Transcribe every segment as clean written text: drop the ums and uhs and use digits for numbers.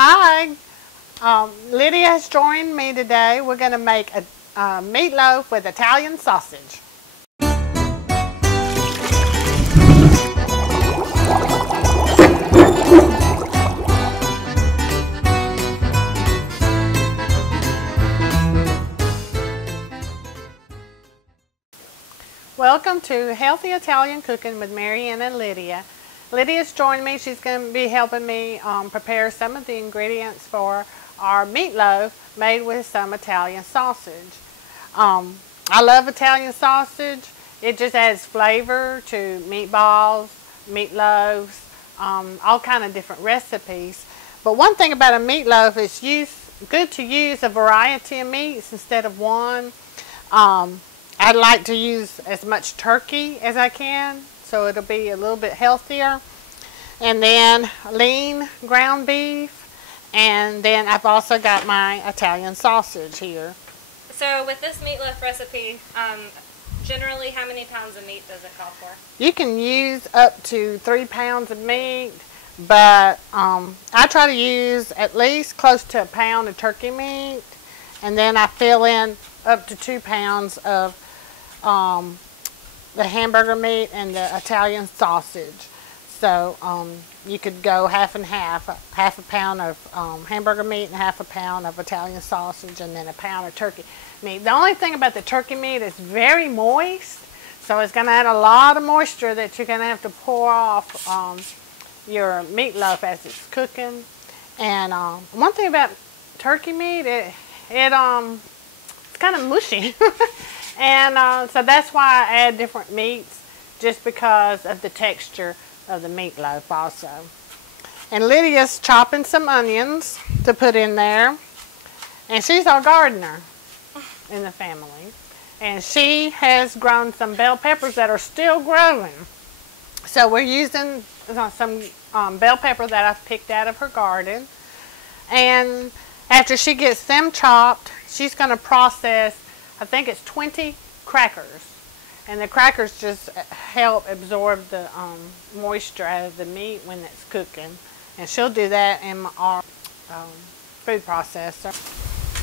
Hi, Lydia has joined me today. We're going to make a meatloaf with Italian sausage. Welcome to Healthy Italian Cooking with Ann and Lydia. Lydia's joined me. She's going to be helping me prepare some of the ingredients for our meatloaf made with some Italian sausage. I love Italian sausage. It just adds flavor to meatballs, meatloaves, all kind of different recipes. But one thing about a meatloaf is good to use a variety of meats instead of one. I like to use as much turkey as I can, so it'll be a little bit healthier. And then lean ground beef, and then I've also got my Italian sausage here. So with this meatloaf recipe, generally how many pounds of meat does it call for? You can use up to 3 pounds of meat, but I try to use at least close to 1 pound of turkey meat, and then I fill in up to 2 pounds of the hamburger meat and the Italian sausage. So you could go half and half a pound of hamburger meat and half a pound of Italian sausage, and then 1 pound of turkey meat. The only thing about the turkey meat is very moist, so it's going to add a lot of moisture that you're going to have to pour off your meatloaf as it's cooking. And one thing about turkey meat, it's kind of mushy. And so that's why I add different meats, just because of the texture of the meatloaf also. And Lydia's chopping some onions to put in there. And she's our gardener in the family. And she has grown some bell peppers that are still growing. So we're using some bell pepper that I've picked out of her garden. And after she gets them chopped, she's going to process, I think it's 20 crackers. And the crackers just help absorb the moisture out of the meat when it's cooking. And she'll do that in our food processor.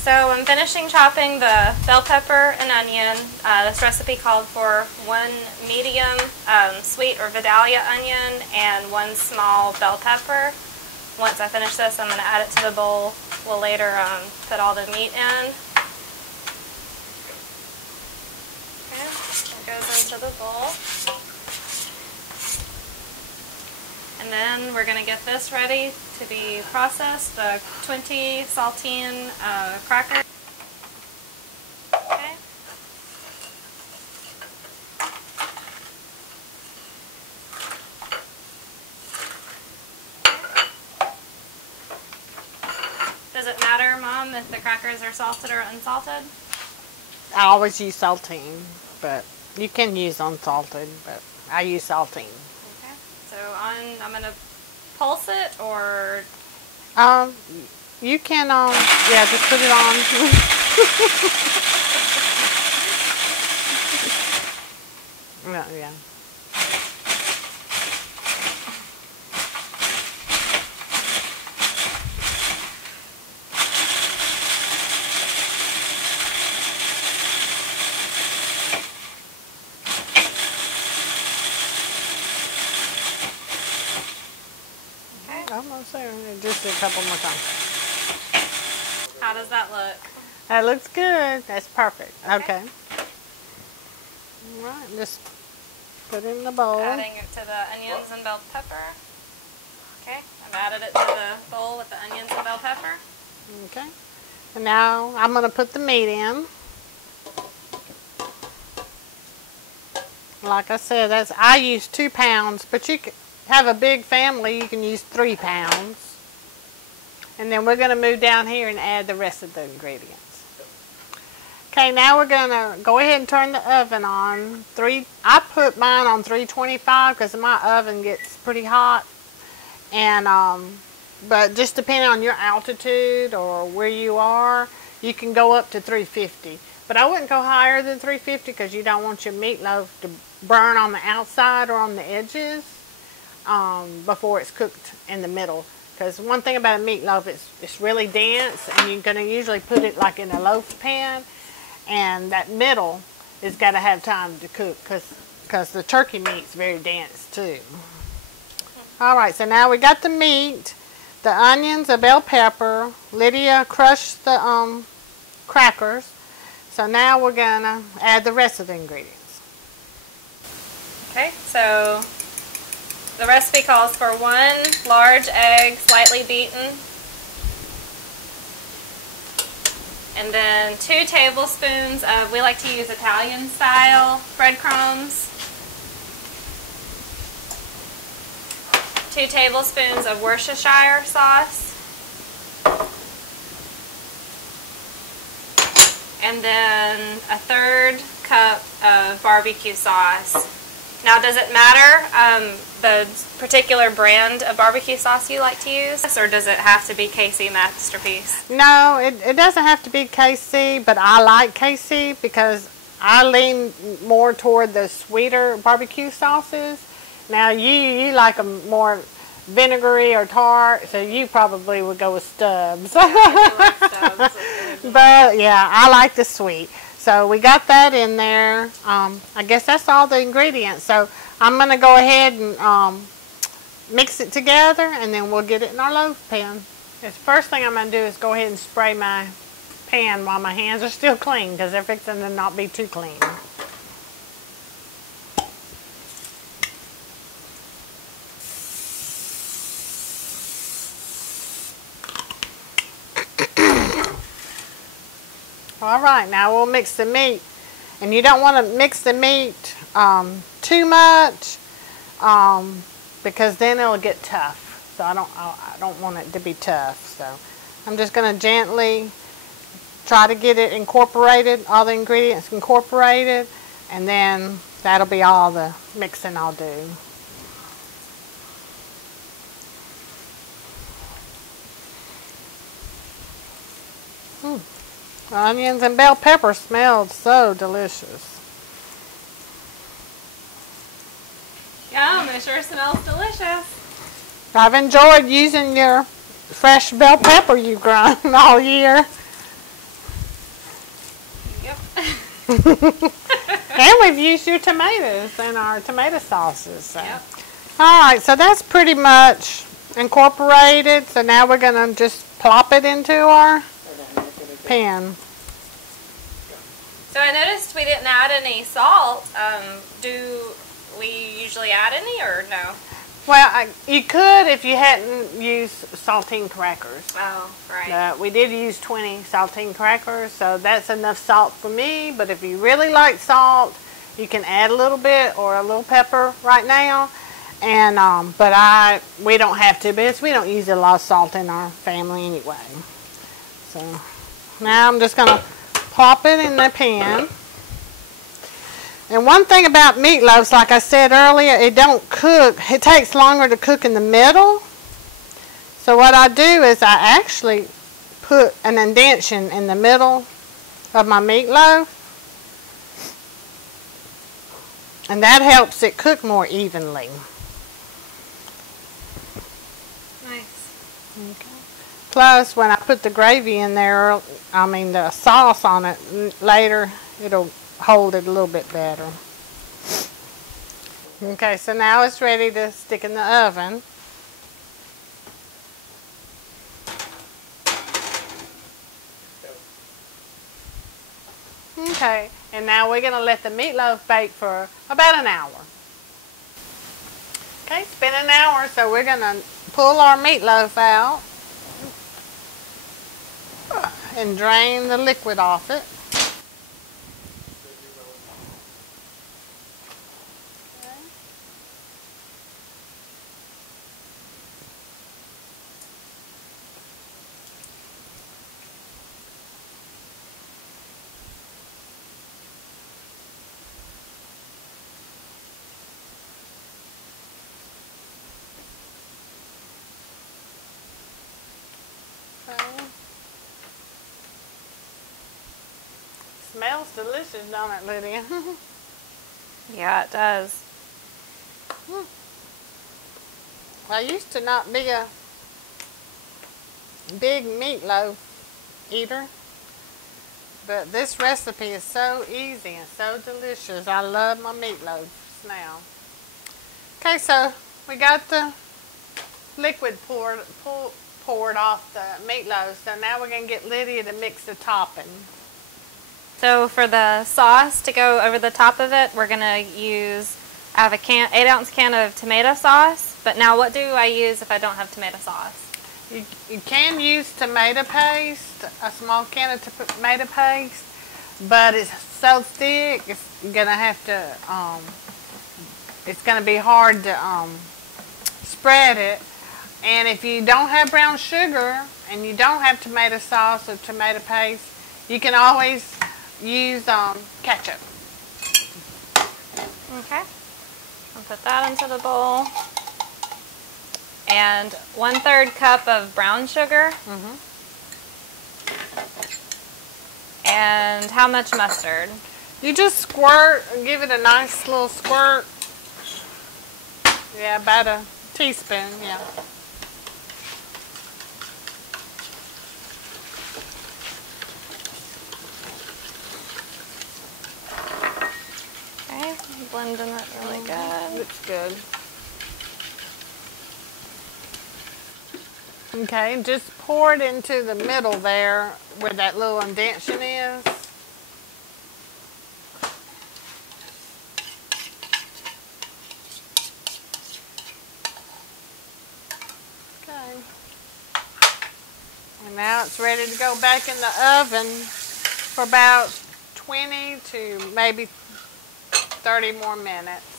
So I'm finishing chopping the bell pepper and onion. This recipe called for 1 medium sweet or Vidalia onion and 1 small bell pepper. Once I finish this, I'm going to add it to the bowl. We'll later put all the meat in. Okay, it goes into the bowl. And then we're going to get this ready to be processed, the 20 saltine crackers. Okay. Does it matter, Mom, if the crackers are salted or unsalted? I always use saltine, but you can use unsalted, but I use saltine. So I'm going to pulse it, or? You can, yeah, just put it on. Yeah. Almost there. Just a couple more times. How does that look? That looks good. That's perfect. Okay. All right. Just put it in the bowl. Adding it to the onions and bell pepper. Okay. I've added it to the bowl with the onions and bell pepper. Okay. And now I'm going to put the meat in. Like I said, I use 2 pounds, but you can have a big family, you can use 3 pounds. And then we're going to move down here and add the rest of the ingredients. Okay, now we're going to go ahead and turn the oven on. I put mine on 325 because my oven gets pretty hot. And but just depending on your altitude or where you are, you can go up to 350. But I wouldn't go higher than 350 because you don't want your meatloaf to burn on the outside or on the edges before it's cooked in the middle. Because one thing about a meatloaf, it's really dense, and you're going to usually put it like in a loaf pan, and that middle is got to have time to cook because the turkey meat's very dense too. All right, so now we got the meat, the onions, the bell pepper. Lydia crushed the crackers. So now we're going to add the rest of the ingredients. Okay, so the recipe calls for 1 large egg, slightly beaten, and then 2 tablespoons of, we like to use Italian style breadcrumbs, 2 tablespoons of Worcestershire sauce, and then a 1/3 cup of barbecue sauce. Now, does it matter the particular brand of barbecue sauce you like to use, or does it have to be KC Masterpiece? No, it doesn't have to be KC, but I like KC because I lean more toward the sweeter barbecue sauces. Now, you like them more vinegary or tart, so you probably would go with Stubbs. Yeah, I do like Stubbs. But yeah, I like the sweet. So we got that in there. I guess that's all the ingredients. So I'm going to go ahead and mix it together, and then we'll get it in our loaf pan. The first thing I'm going to do is go ahead and spray my pan while my hands are still clean, because they're fixing to not be too clean. All right, now we'll mix the meat, and you don't want to mix the meat too much because then it'll get tough. So I don't want it to be tough. So I'm just going to gently try to get it incorporated, all the ingredients incorporated, and then that'll be all the mixing I'll do. Onions and bell pepper smelled so delicious. Yum, it sure smells delicious. I've enjoyed using your fresh bell pepper you've grown all year. Yep. And we've used your tomatoes in our tomato sauces. So. Yep. Alright, so that's pretty much incorporated. So now we're going to just plop it into our pan. So I noticed we didn't add any salt. Do we usually add any or no? Well, you could if you hadn't used saltine crackers. Oh, right. We did use 20 saltine crackers, so that's enough salt for me. But if you really like salt, you can add a little bit or a little pepper right now. And but we don't have to, because we don't use a lot of salt in our family anyway. So now I'm just gonna pop it in the pan. And one thing about meatloaves, like I said earlier, it don't cook. It takes longer to cook in the middle. So what I do is I actually put an indentation in the middle of my meatloaf. And that helps it cook more evenly. Nice. Okay. Plus, when I put the gravy in there, the sauce on it later, it'll hold it a little bit better. Okay, so now it's ready to stick in the oven. Okay, and now we're going to let the meatloaf bake for about an hour. Okay, it's been an hour, so we're going to pull our meatloaf out and drain the liquid off it. Smells delicious, don't it, Lydia? Yeah, it does. I used to not be a big meatloaf eater, but this recipe is so easy and so delicious. I love my meatloafs now. Okay, so we got the liquid poured off the meatloaf, so now we're going to get Lydia to mix the topping. So for the sauce to go over the top of it, we're going to use, I have a 8-ounce can of tomato sauce, but now what do I use if I don't have tomato sauce? You can use tomato paste, a small can of tomato paste, but it's so thick, it's going to have to, it's going to be hard to spread it. And if you don't have brown sugar and you don't have tomato sauce or tomato paste, you can always use ketchup. Okay. I'll put that into the bowl. And 1/3 cup of brown sugar. And how much mustard? You just squirt, give it a nice little squirt. Yeah, about a teaspoon, yeah. Okay, blending it really good. Looks good. Okay, just pour it into the middle there where that little indentation is. Okay. And now it's ready to go back in the oven for about 20 to maybe 30 more minutes.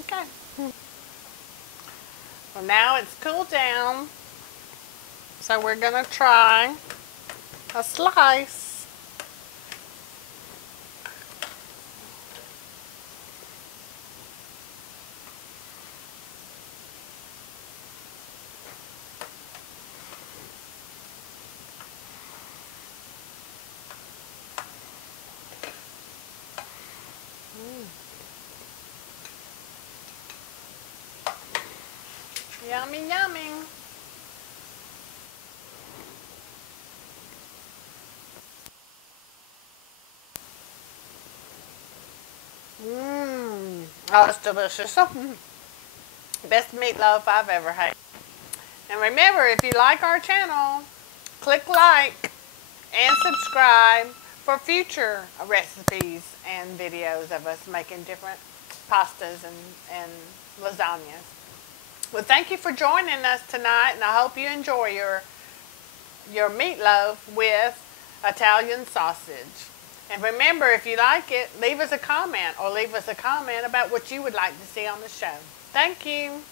Okay. Well, now it's cooled down, so we're going to try a slice. Yummy, yummy. Oh, it's delicious. Best meatloaf I've ever had. And remember, if you like our channel, click like and subscribe for future recipes and videos of us making different pastas and lasagnas. Well, thank you for joining us tonight, and I hope you enjoy your meatloaf with Italian sausage. And remember, if you like it, leave us a comment about what you would like to see on the show. Thank you.